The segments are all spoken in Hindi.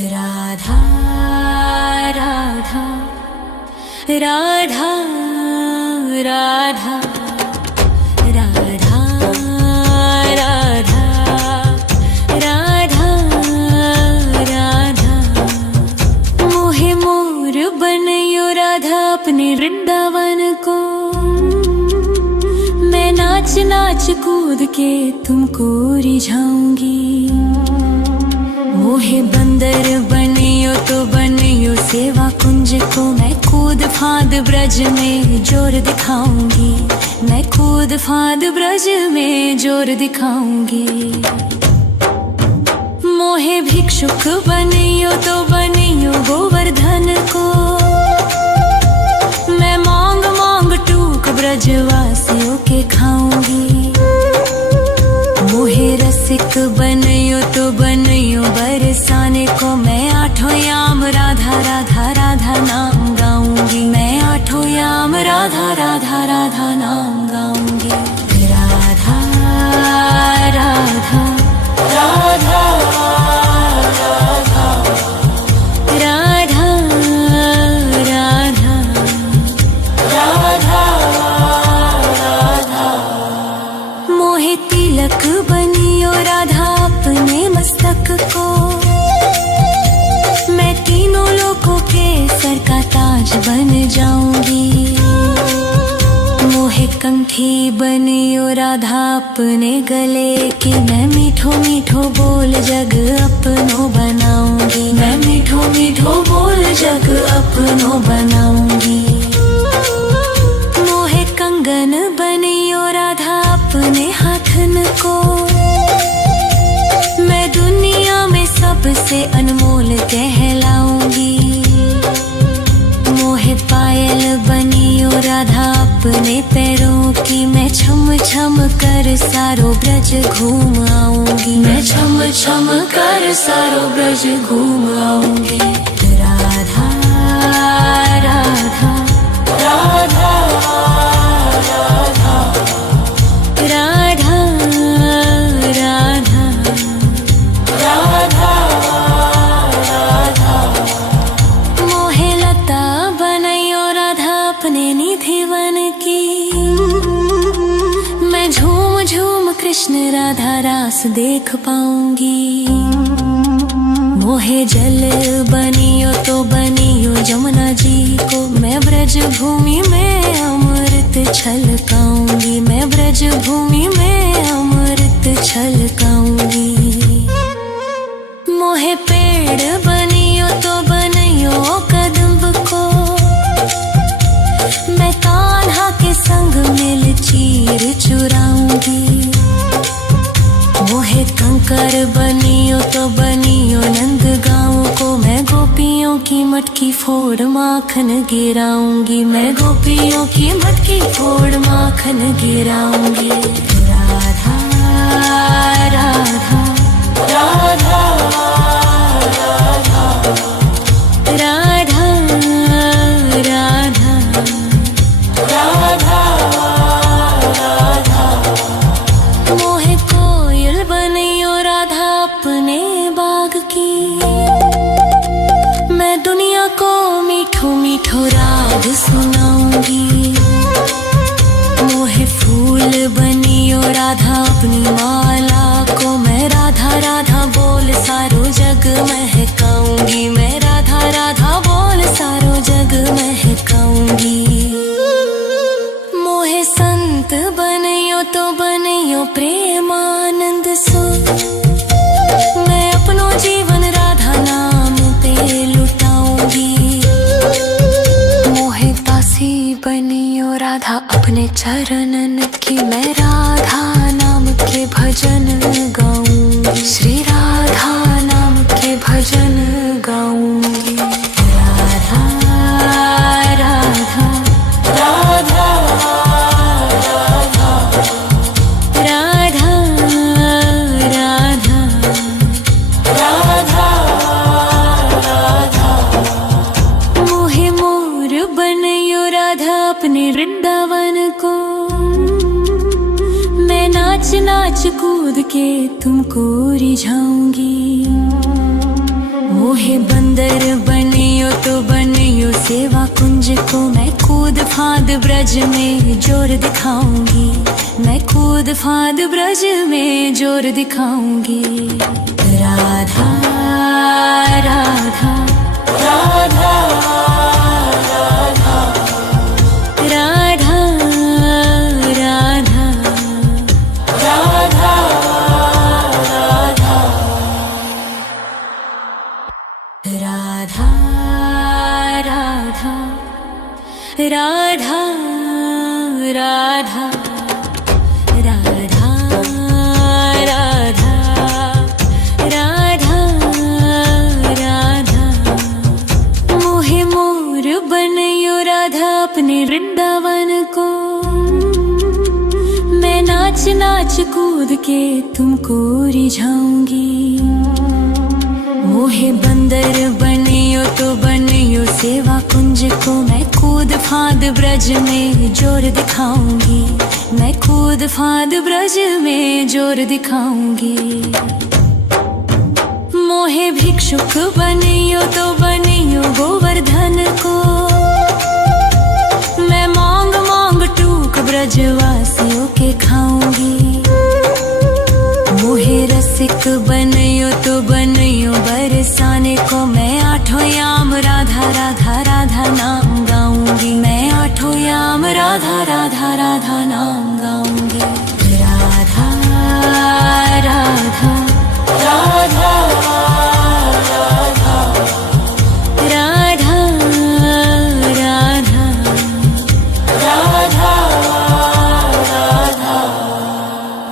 राधा राधा राधा राधा राधा राधा राधा राधा मोहे मोर बनयो राधा अपने वृंदावन को। मैं नाच नाच कूद के तुमको रिझाऊंगी। मोहे बंदर बनियो तो बनियो सेवा कुंज को। मैं कूद फांद ब्रज में जोर दिखाऊंगी। मैं कूद फांद ब्रज में जोर दिखाऊंगी। मोहे भिक्षुक बनियो तो बनियो गोवर्धन को। मैं मांग मांग टूक ब्रजवासियों के खाऊंगी। मोहे रसिक बनियो तो बनियो बरसाने को। मैं आठों याम राधा राधा राधा नाम गाऊंगी। मैं आठों याम राधा राधा राधा नाम गाऊंगी। राधा राधा राधा राधा राधा राधा राधा। मोहे तिलक बनियो राधा अपने मस्तक को। मैं तीनों लोगों के सर का ताज बन जाऊंगी। मोहे कंठी बनियो राधा अपने गले की। मैं मीठो मीठो बोल जग अपनो बनाऊंगी। मैं मीठो मीठो बोल जग अपनो बनाऊंगी। मोहे कंगन बनियो राधा अपने हाथन को। मैं दुनिया में सबसे अनमोल कहलाऊंगी। मोहे पायल बनियो राधा अपने पैरों की। मैं छम छम कर सारो ब्रज घूम आऊंगी। मैं छम छम कर सारो ब्रज घूम आऊंगी। राधा राधा राधा राधा राधा राधा राधा राधा। मोहे लता बनयो राधा अपने निधि वन की। मैं झूम झूम कृष्ण राधा रास देख पाऊंगी। मोहे जल बनियो तो बनियो जमुना जी को। मैं ब्रज भूमि में अमृत छलकाऊंगी। मैं ब्रज भूमि में अमृत छलकाऊंगी। मोहे पेड़ बनियो तो बनियो कदम्ब को। मैं कान्हा के संग मिल चीर चुराऊंगी। मोहे कंकर बनियो तो बनियो नंद गाँव को। मैं गोपियों की मटकी फोड़ माखन गिराऊंगी। मैं गोपियों की मटकी फोड़ माखन गिराऊंगी। राधा राधा राधा राधा राधा राधा राधा राधा। मोहे कोयल बनियो राधा अपने बाग की। मैं दुनिया को मीठो मीठो राग सुनाऊंगी। मोहे फूल बनियो राधा अपनी माला को। मैं राधा राधा बोल सारो जग महकाऊंगी। मैं राधा राधा बोल सारो जग महकाऊंगी। मोहे संत बनियो तो बनियो प्रेमानंद सो। मैं अपनो जीवन राधा नाम पे लुटाऊंगी। मोहे दासी बनियो राधा अपने चरणन की। मैं राधा नाम के भजन गाऊंगी। श्री राधा नाम के भजन गाऊंगी। राधा राधा राधा राधा राधा राधा राधा राधा। मोहे मोर बनयो राधा अपने वृंदावन को। मैं नाच नाच कूद के तुमको रिझाऊंगी। मोहे बंदर बनियो तो बनियो सेवा कुंज को, मैं कूद फाद ब्रज में जोर दिखाऊंगी, मैं कूद फाद ब्रज में जोर दिखाऊंगी। राधा राधा राधा राधा राधा राधा राधा राधा राधा राधा राधा राधा राधा राधा राधा मोहे मोर बनयो राधा अपने वृंदावन को, मैं नाच नाच कूद के तुमको रिझाऊंगी। मोहे बंदर बनियो तो बनियो सेवा कुंज को, मैं कूद फाद ब्रज में जोर दिखाऊंगी, मैं कूद फाद ब्रज में जोर दिखाऊंगी। मोहे भिक्षुक बनियो तो बनियो गोवर्धन को, मैं मांग मांग टूक ब्रजवासियों के खाऊंगी। मोहे रसिक बनियो तो बनियो बरसाने को, मैं आठों याम राधा राधा राधा नाम गाऊंगी, मैं आठों याम राधा राधा राधा नाम गाऊंगी। राधा राधा राधा राधा राधा राधा राधा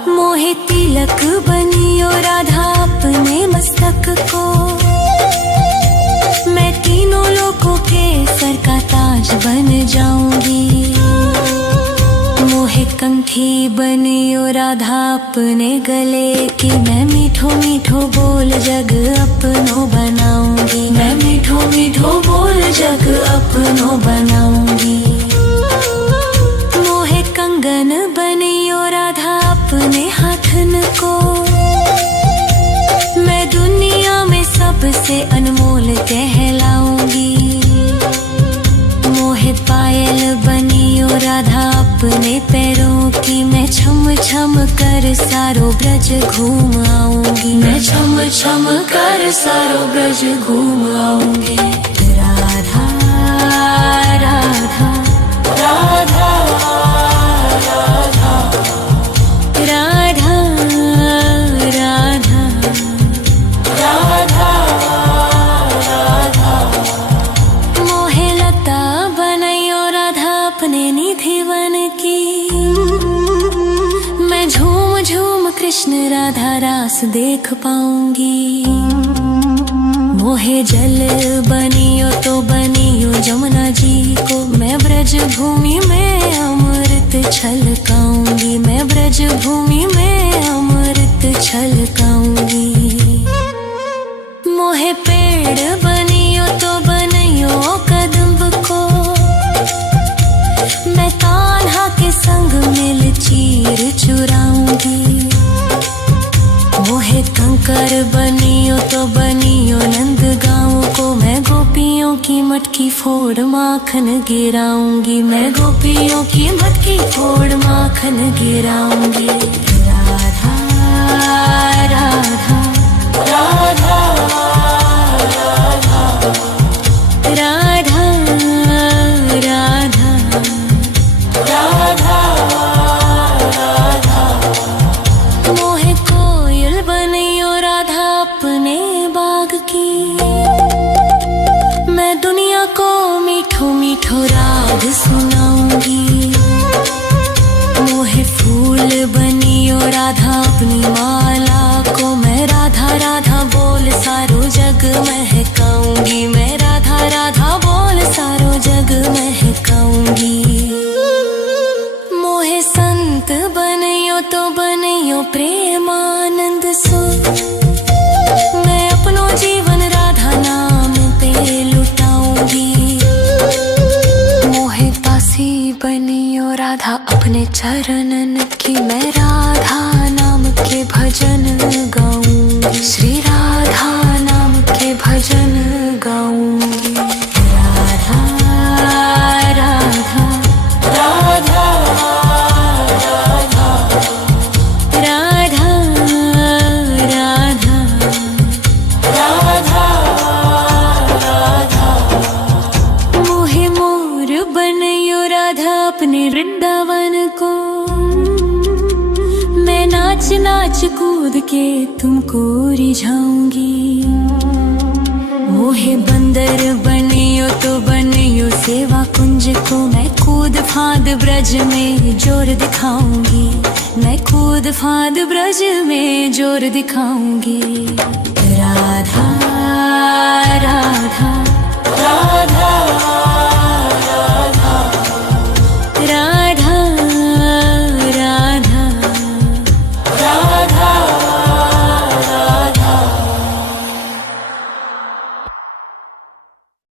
मोहे तिलक बनियो राधा अपने मस्तक को, मैं तीनों लोगों के सर का ताज बन जाऊंगी। मोहे कंठी बनियो राधा अपने गले की, मैं मीठो मीठो बोल जग अपनो बनाऊंगी, मैं मीठो मीठो बोल जग अपनो बनाऊंगी। मोहे कंगन बनियो राधा अपने हाथन को, मैं दुनिया में सबसे अनमोल कहलाऊंगी। मोहे पायल बनियो राधा अपने पैरों की, मैं छम छम कर सारो ब्रज घूम आऊंगी, मैं छम छम कर सारो ब्रज घूम आऊंगी। राधा राधा राधा राधा राधा राधा राधा राधा मोहे लता बनयो राधा अपने निधि वन की, मैं झूम झूम कृष्ण राधा रास देख पाऊंगी। मोहे जल बनियो तो बनियो जमुना जी को, मैं ब्रज भूमि में अमृत छलकाऊंगी, मैं ब्रज भूमि में अमृत छलकाऊंगी। मोहे पेड़ बनियो तो बनियो कदम्ब को, मैं कान्हा के संग मिल चीर चुराऊंगी। मोहे कंकर बनियो तो बनियो नंद गाँव को, मैं गोपियों की मटकी फोड़ माखन गिराऊंगी, मैं गोपियों की मटकी फोड़ माखन गिराऊंगी। राधा राधा राधा राधा राधा राधा राधा मोहे कोयल बनियो राधा अपने बाग की, मैं दुनिया को मीठो मीठो राग सुनाऊंगी। मोहे फूल बनियो राधा अपनी माला को, मैं राधा राधा बोल सारो जग महकाऊंगी, मैं राधा राधा बोल सारो जग महकाऊंगी। मोहे संत बनियो तो बनियो प्रेमानंद सो, मैं अपनो जीवन राधा नाम पे लुटाऊंगी। मोहे दासी बनियो राधा अपने चरणन की, मैं राधा नाम के भजन गाऊंगी, श्री राधा नाम के भजन के तुमको रिझाऊंगी। मोहे बंदर बनियो तो बनियो सेवा कुंज को, मैं कूद फांद ब्रज में जोर दिखाऊंगी। मैं कूद फांद ब्रज में जोर दिखाऊंगी। राधा राधा